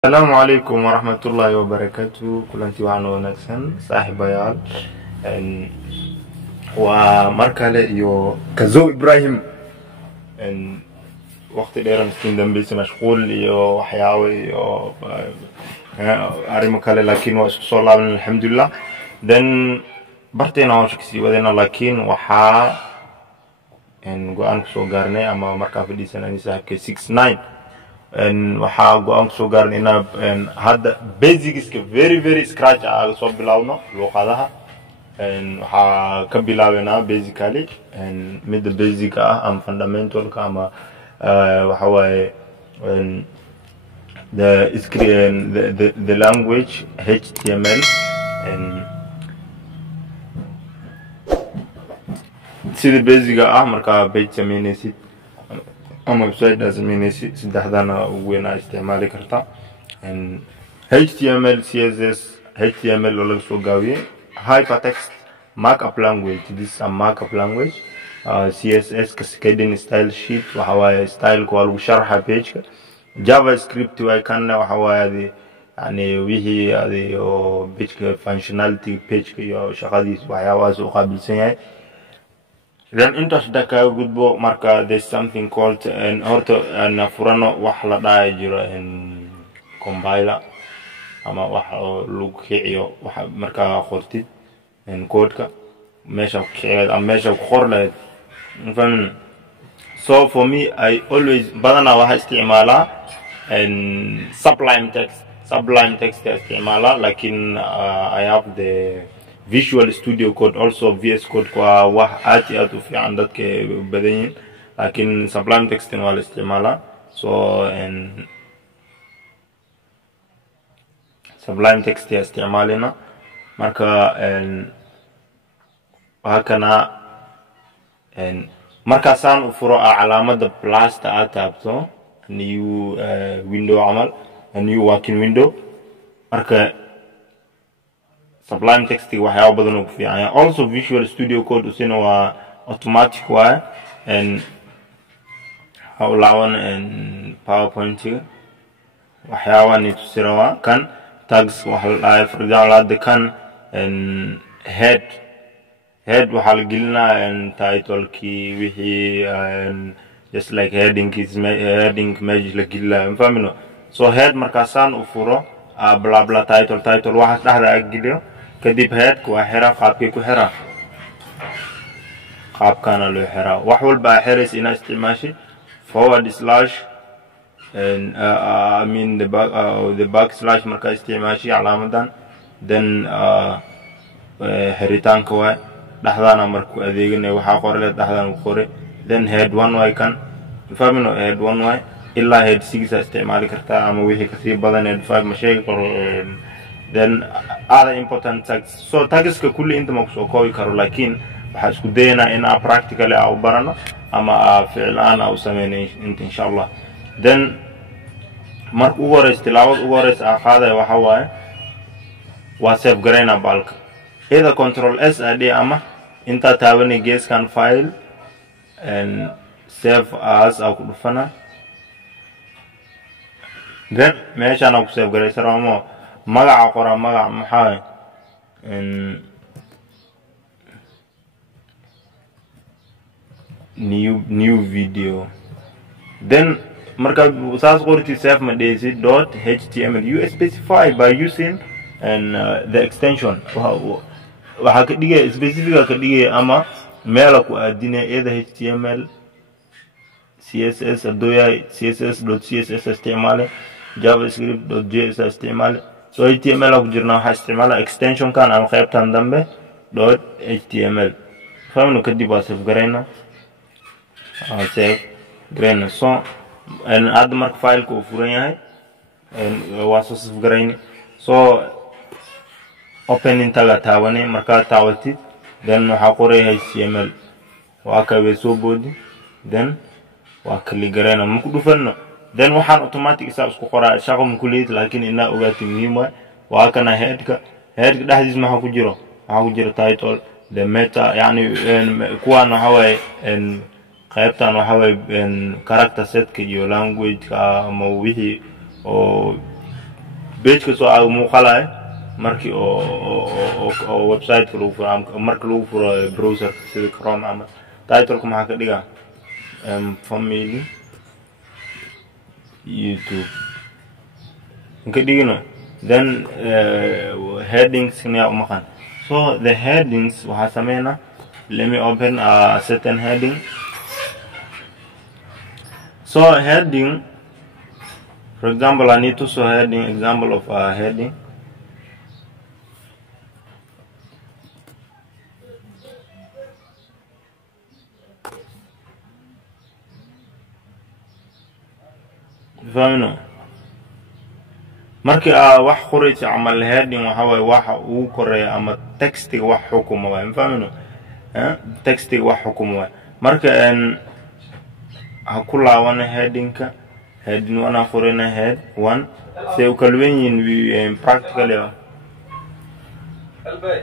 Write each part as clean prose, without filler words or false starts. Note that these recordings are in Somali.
السلام عليكم ورحمة الله وبركاته. كلنتي وعنا ونكسن صاحب يال ومركلة يو كزو إبراهيم وقت دير مستندم بيس مشغول يو حياوي يو أريمكالة لكن وصلى الله الحمد لله دن برتين عاشقسي ودنا لكن وحا قوان كسو غارني أما مركا في دي سنة نساحب كي 6-9 وحا قوان كسو غارني هذا basic is very scratch على صوب بلاونا لوقادها وحا كبلاونا basically mid the basic am fundamental كاما وحاوي the language HTML سيد basic مركا بيت سمينيسي أما ويبسايت سمينيسي سدحدانا وينا استعمالي كرتا HTML CSS HTML ولا سو قوي hypertext markup language. This is a markup language. CSS cascading style sheet وحواي style كوالو شرح page. JAVASCRIPT وكان وحواي هذه يعني وهي هذه page functionality page يو شغالي وحواي قابل سنة. Then introduction good book marka there's something called an auto and furano wahla daijiro in compiler ama wax lug xiyo wax marka qortid in code ka meesha xiyo am meesha qorleed fahmin. So for me I always badana waxa isticmaala and sublime text isticmaala lakin I have the Visual Studio Code also VS Code kwa wah ati atu fi andat ke badayin lakin sublime text wal istimala so and sublime text istimalina marka and hakana and marka san ufuro alamada plus ta atabto new window amal a new working window marka sublime text waxyaabo badan oo ku fiican also Visual Studio Code usina waa automatic waa and how lawan and PowerPoint waxyaabo ni tusirawa kan tags waxa for example the kan and head waxa la gelinaa and title ki wixii and just like heading message la gelina famino so head markaasan u furo blah blah title waxa dhaxda agiliyo kadib head ku xira qaabkii ku xira qaabkana loo xira wax walba xiris ina isticmaashi forward slash and I mean the backslash marka isticmaashi calaamadan then xiritaanka waa dhaxdana markuu adeeganayo waxa qorle dhaxdan ku qore then head 1 way kan fahmino head 1 way illa head 6 isticmaali kartaa ama wixii ka sii badan head 5 ma sheegi karo then other important tags so tags ka kulli inta ma soo koobi karo laakiin waxa isku dayna in practically au barano ama ficlaan au sameeyay inta insha Allah then marka ugu horeysa tilaawad ugu horeysa qaada waxa waaye waa save garayna balka either control S ad ama inta taabani geeskan file and save as au ku dhufana then meeshaan ku save garaysa ramo magaca qora magac maxaa new video then marka saas qorti save .html you specify by using and the extension waxa ka dhigay specific ka dhigay ama meel ku aadina eeda html css adoya css.css isticmaale javascript.js isticmaale so HTML ku jirna waxa isticmaala extension kan ama qaybtan dambe .html fahmno kadib waa save garayna so and add mark file ku furan yahay and waa save garayni so open taga taawani marka taawati then waxa qoray HTML waa ka soo boodi then waa kali garayna ma ku dhufano then waxaan automatic isku qoraa shaqo kulleed laakiin ina ogaatay muhiim waa kana headka dhaxdiis maxaa ku jiro title the meta yani kuwan waxa way qaybtan waxa way character set iyo language ama wixii oo page ka soo aago muuqaalay markii oo website lagu furo markii lagu furo browser sida Chrome ama title ku maxaa ka dhigaa mfamli YouTube ka dhigino then headings niya umaqan. So the headings waxa sameeyna, let me open a certain heading. So heading, for example, I need to show heading example of a heading. فاهمين؟ markii wax qoraysi amal heading waxa way waxa uu koray ama text wax xukumo way fahmino text wax xukumo way marka ha ku laawana heading ka heading wana qorayna head 1 say u kalweyn practically albay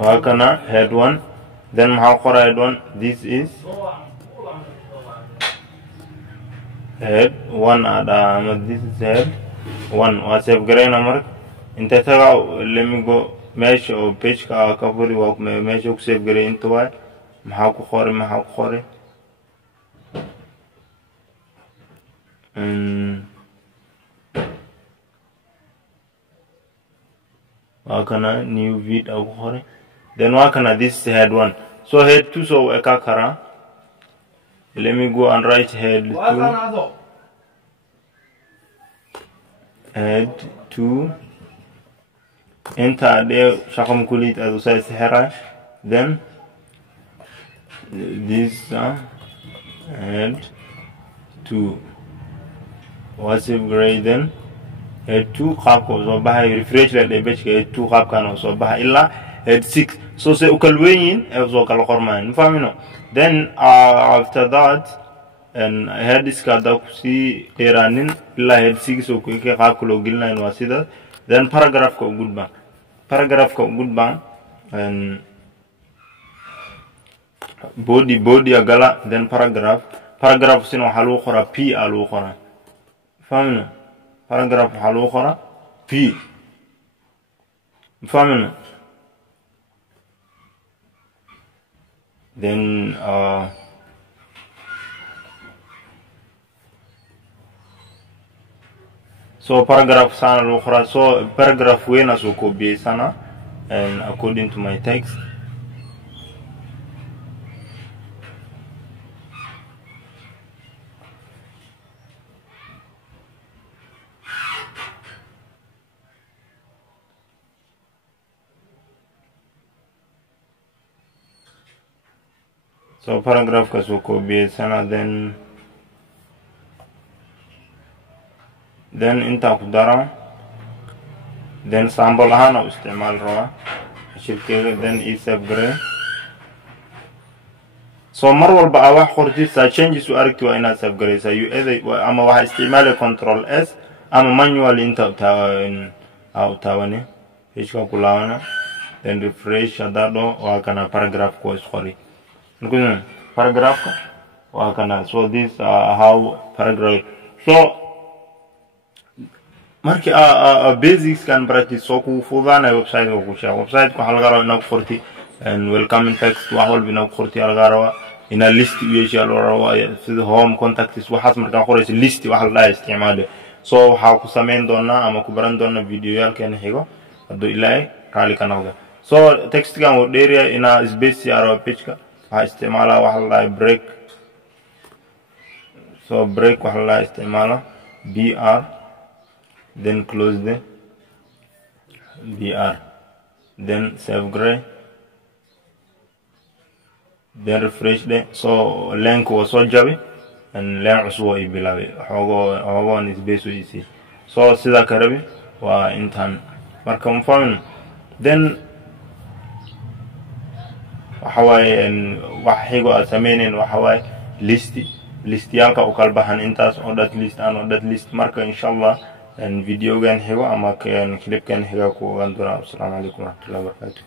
wa kana head 1 then how qoray head 1 this is head 1 and this is head 1 was save green mark inta taga let me go mesh or page ka cover wa mesh ku save green into way maxaa ku qori wakana new vid au qori then wakana this is head 1 so head 2 so ekakara. Let me go and write head 2. Head 2. Enter there. Shakam kulit as usai sehera. Then this head 2. What's it grade then? Head 2 khap ko so bahay refresh la de bech head 2 khap kan so bahay illa head 6. So say ukalweyin e so kala qorman. Famino. Then after that and head is kada si eranin illa head 6 so ke qaabkulo gilnayn waa sida then paragraph ko gudbaan and body agala then paragraph sino halu qora p alu qora famina paragraph halu qora p famina then so paragraph sana l'ukhra so paragraph wena so copy sana and according to my text so paragraph ka so copy sana then inta kudara then sample hana istimal rawa shirkega then isab gray so mar walba wax qorjisa changes u aragti waa inaad save gareysa you either ama waxa isticmaal control s ama manual inta tawani hishka kulawana then refresh adado waa kana paragraph ko isqori nukuna paragraph waa kana so this how paragraph so marki basics kan practice so ku fudana website ko website ko halgaro ina qorti and welcome text wax walba ina qorti halgaro ina list yeesha alwara sida home contacts waxaas marka qoraysa list wax la isticmaalo so waxa ku sameyn doona ama ku baran doona video yalkan xigo hadu ilaahay raali ka noqdo so text kan oo dheeriya ina space yaro page ka waxa isticmaala wax la break so break wax la isticmaala br then close the br then save gray then refresh the so link was so jabi and link uswa ibilawi hogo is base easy so sida karabi wa intan marka mfahmin then waxaway wax xigo sameeyeen waxaway list yalka u kala bahan intaas oo dad list marka inshallah and video gan xigo ama kan clip kan xiga ku ogaan doona. Assalamu alaykum wa rahmatullahi wa barakatuh.